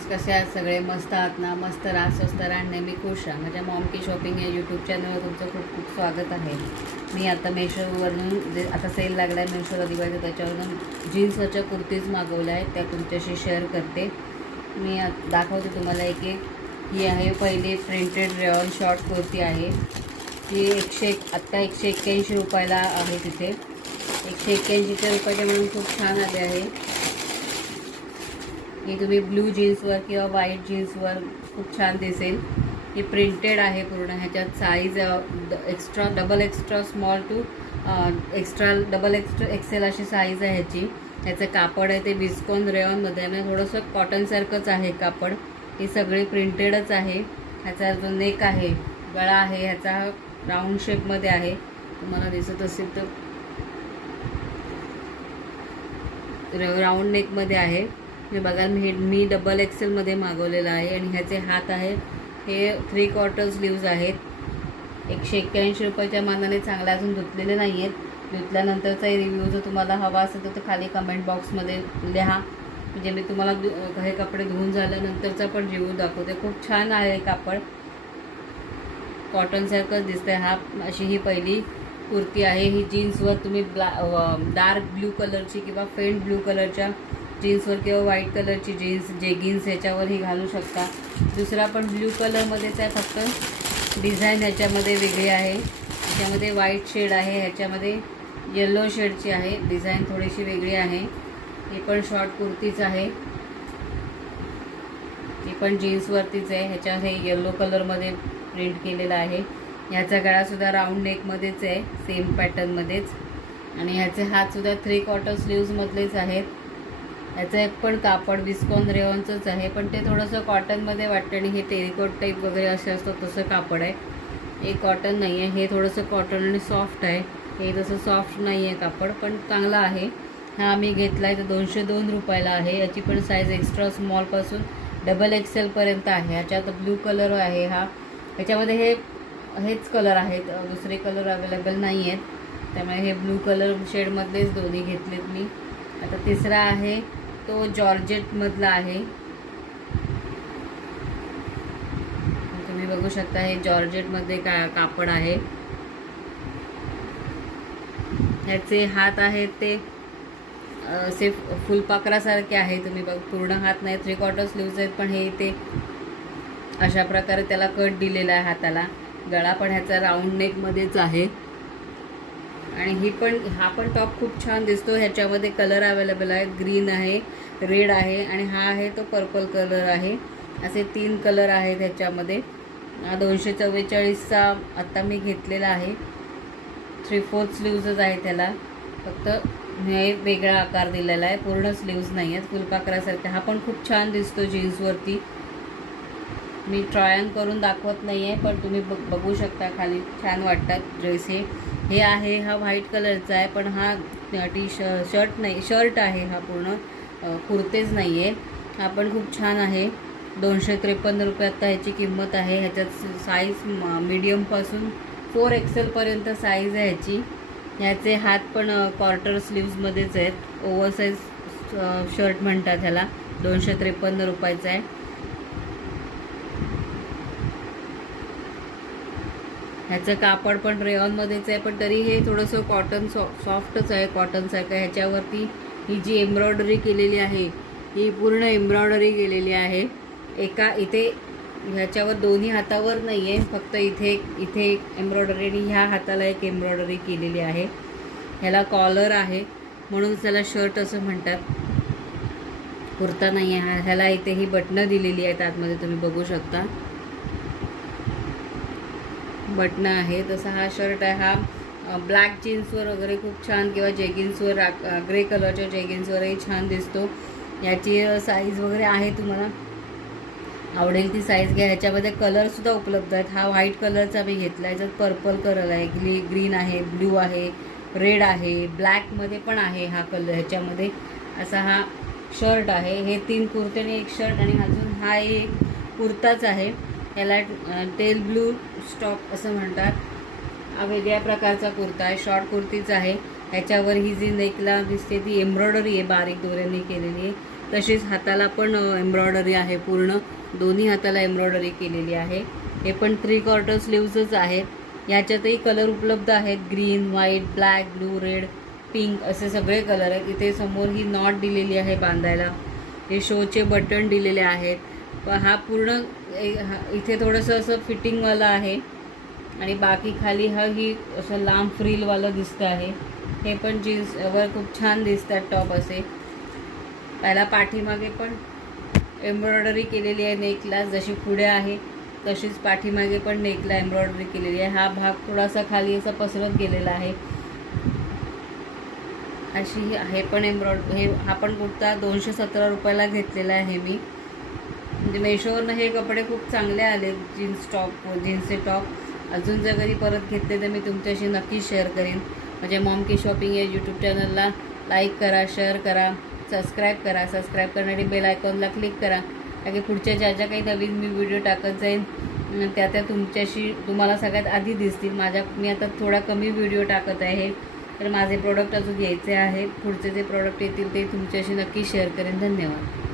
Friends, कसे आहात सगळे? मस्त आहात ना? मस्त राहा, स्वस्त राहा, नेहमी खुश राहा. माझ्या मॉम की शॉपिंग या यूट्यूब चॅनलवर तुमचं खूप खूप स्वागत आहे. मी आता मेशोवरून जे आता सेल लागला आहे मेशोला दिवाळीचा, त्याच्यावरून जीन्सवरच्या कुर्तीज मागवल्या आहेत, त्या तुमच्याशी शेअर करते. मी दाखवते तुम्हाला एक एक. ही आहे पहिली प्रिंटेड रेऑन शॉर्ट कुर्ती आहे. ती आत्ता 181 रुपयाला आहे. तिथे 181 रुपयाचे म्हणून खूप छान आले आहे. ही तुम्ही ब्लू जीन्सवर किंवा व्हाईट जीन्सवर खूप छान दिसेल. ही प्रिंटेड आहे पूर्ण. ह्याच्यात size extra double extra small to extra double extra XL अशी साईज आहे ह्याची. ह्याचं कापड आहे ते विस्कॉन रेऑनमध्ये आहे, म्हणजे थोडंसं कॉटनसारखंच आहे कापड. ही सगळी प्रिंटेडच आहे. ह्याचा जो नेक आहे, गळा आहे ह्याचा राऊंड शेपमध्ये आहे, तुम्हाला दिसत असेल तर राऊंड नेकमध्ये आहे. हे बघा, मी डबल एक्सेलमध्ये मागवलेलं आहे. आणि ह्याचे हात आहे हे 3/4 स्लीव्ज आहेत. 181 रुपयाच्या मानाने चांगला, अजून धुतलेले नाही आहेत. धुतल्यानंतरचा रिव्ह्यू जर तुम्हाला हवा असेल तर खाली कमेंट बॉक्समध्ये लिहा, म्हणजे मी तुम्हाला हे कपडे धुवून झाल्यानंतरचा पण रिव्ह्यू दाखवते. खूप छान आहे कापड, कॉटनसारखंच दिसतंय. अशी ही पहिली कुर्ती आहे. ही जीन्सवर तुम्ही डार्क ब्ल्यू कलरची किंवा फेंट ब्ल्यू कलरच्या जीन्सवर किंवा व्हाईट कलरची जेगिन्स ह्याच्यावर ही घालू शकता. दुसरा पण ब्ल्यू कलरमध्येच आहे, फक्त डिझाईन ह्याच्यामध्ये वेगळी आहे. ह्याच्यामध्ये व्हाईट शेड आहे, ह्याच्यामध्ये येलो शेडची आहे. डिझाईन थोडीशी वेगळी आहे. ही पण शॉर्ट कुर्तीच आहे, ही पण जीन्सवरतीच आहे. ह्याच्यावर हे येलो कलरमध्ये प्रिंट केलेलं आहे. ह्याचा गळासुद्धा राऊंड नेकमध्येच आहे, सेम पॅटर्नमध्येच. आणि ह्याचे हातसुद्धा 3/4 स्लीव्जमधलेच आहेत. ह्याचं एक पण कापड विस्कॉन रेऑनचंच आहे, पण ते थोडंसं कॉटनमध्ये वाटतं. आणि हे टेरिकोट टाईप वगैरे असे असतं तसं कापड आहे. हे कॉटन नाही आहे, हे थोडंसं कॉटन आणि सॉफ्ट आहे. हे तसं सॉफ्ट नाही आहे कापड, पण चांगला आहे. हा आम्ही घेतला आहे तर 202 रुपयाला आहे. याची पण साईज एक्स्ट्रा स्मॉलपासून डबल एक्सेलपर्यंत आहे. ह्याच्यात ब्ल्यू कलर आहे. ह्याच्यामध्ये हेच कलर आहेत, दुसरे कलर अवेलेबल नाही आहेत, त्यामुळे हे ब्लू कलर शेडमधलेच दोन्ही घेतलेत मी. आता तिसरा आहे तो जॉर्जेटमधला आहे. तुम्ही बघू शकता, हे जॉर्जेटमध्ये कापड आहे. ह्याचे हात आहेत ते असे फुलपाखरासारखे आहे. तुम्ही बघ, पूर्ण हात नाही, 3/4 स्लीव्ज आहेत, पण हे ते अशा प्रकारे त्याला कट दिलेला आहे हाताला. गळा पण ह्याचा राऊंड नेकमध्येच आहे. आणि हा पण टॉप खूप छान दिसतो. ह्याच्यामध्ये कलर अवेलेबल आहेत, ग्रीन आहे, रेड आहे, आणि हा आहे तो पर्पल कलर आहे. असे 3 कलर आहेत ह्याच्यामध्ये. 244चा आत्ता मी घेतलेला आहे. 3/4 स्लीव्जच आहे त्याला, फक्त हे वेगळा आकार दिलेला आहे, पूर्ण स्लीव्ज नाही आहेत, फुलपाखरासारखे. हा पण खूप छान दिसतो जीन्सवरती. मी ट्राय ऑन करून दाखवत नाही आहे, पण तुम्ही बघू शकता, खाली छान वाटतात ड्रेस. हे आहे, हा व्हाईट कलरचा आहे, पण हा शर्ट आहे. हा पूर्ण कुर्तेच नाही आहे. हा पण खूप छान आहे. 253 रुपये आत्ता ह्याची किंमत आहे. ह्याच्यात साईज मीडियमपासून 4 एक्सेलपर्यंत साईज आहे ह्याची. ह्याचे हात पण क्वार्टर स्लीव्जमध्येच आहेत. ओव्हरसाईज शर्ट म्हणतात ह्याला. 253 रुपयाचा आहे. ह्याचं कापड पण रेऑनमध्येच आहे, पण तरी हे थोडंसं कॉटन सॉफ्टच आहे, कॉटनसारखं. ह्याच्यावरती ही जी एम्ब्रॉयडरी केलेली आहे, ही पूर्ण एम्ब्रॉयडरी केलेली आहे. इथे ह्याच्यावर दोन्ही हातावर नाही आहे, फक्त इथे एक एम्ब्रॉयडरी, आणि ह्या हाताला एक एम्ब्रॉयडरी केलेली आहे. ह्याला कॉलर आहे, म्हणून त्याला शर्ट असं म्हणतात, कुर्ता नाही आहे. ह्याला इथे ही बटणं दिलेली आहेत आतमध्ये, तुम्ही बघू शकता, बटणं आहे. तसा हा शर्ट आहे. हा ब्लॅक जीन्सवर वगैरे खूप छान, किंवा जेगिन्सवर, ग्रे कलरच्या जेगिन्सवरही छान दिसतो. याची साईज वगैरे आहे, तुम्हाला आवडेल ती साईज घ्या. ह्याच्यामध्ये कलरसुद्धा उपलब्ध आहेत. हा व्हाईट कलरचा मी घेतला आहे, याच्यात पर्पल कलर आहे, ग्रीन आहे, ब्ल्यू आहे, रेड आहे, ब्लॅकमध्ये पण आहे हा कलर. ह्याच्यामध्ये असा हा शर्ट आहे. हे 3 कुर्ते आणि 1 शर्ट, आणि अजून हा एक कुर्ताच आहे. याला टेल ब्लू स्टॉक असं म्हणतात. हा वेगळ्या प्रकारचा कुर्ता आहे, शॉर्ट कुर्तीच आहे. ह्याच्यावर ही जी नेकला दिसते ती एम्ब्रॉयडरी आहे, बारीक दोऱ्यांनी केलेली आहे. तशीच हाताला पण एम्ब्रॉयडरी आहे, पूर्ण दोन्ही हाताला एम्ब्रॉयडरी केलेली आहे. हे पण 3/4 स्लीव्सच आहेत. ह्याच्यातही कलर उपलब्ध आहेत, green, white, black, blue, red, pink असे सगळे कलर आहेत. इथे समोर ही नॉट दिलेली आहे बांधायला. हे शोचे बटन दिलेले आहेत. पण हा पूर्ण इथे थोडंसं असं फिटिंगवाला आहे आणि बाकी खाली ही असं लांब फ्रीलवालं दिसतं आहे. हे पण जीन्सवर खूप छान दिसतात टॉप असे. त्याला पाठीमागे पण एम्ब्रॉयडरी केलेली आहे नेकला, जशी पुढे आहे तशीच पाठीमागे पण नेकला एम्ब्रॉयडरी केलेली आहे. हा भाग थोडासा खाली असा पसरत गेलेला आहे. अशी हे पण हा पण कुर्ता 217 रुपयाला घेतलेला आहे मी. म्हणजे मेशोवरनं हे कपडे खूप चांगले आले, जीन्सचे टॉप. अजून जर कधी परत घेतले तर मी तुमच्याशी नक्की शेअर करेन. म्हणजे मॉम की शॉपिंग या यूट्यूब चॅनलला लाईक करा, शेअर करा, सबस्क्राईब करा. सबस्क्राईब करणारी बेल आयकॉनला क्लिक करा, कारण पुढच्या ज्या ज्या काही नवीन मी व्हिडिओ टाकत जाईन त्या तुम्हाला सगळ्यात आधी दिसतील. मी आता थोडा कमी व्हिडिओ टाकत आहे, तर माझे प्रोडक्ट अजून यायचे आहेत. पुढचे जे प्रोडक्ट येतील ते तुमच्याशी नक्की शेअर करेन. धन्यवाद.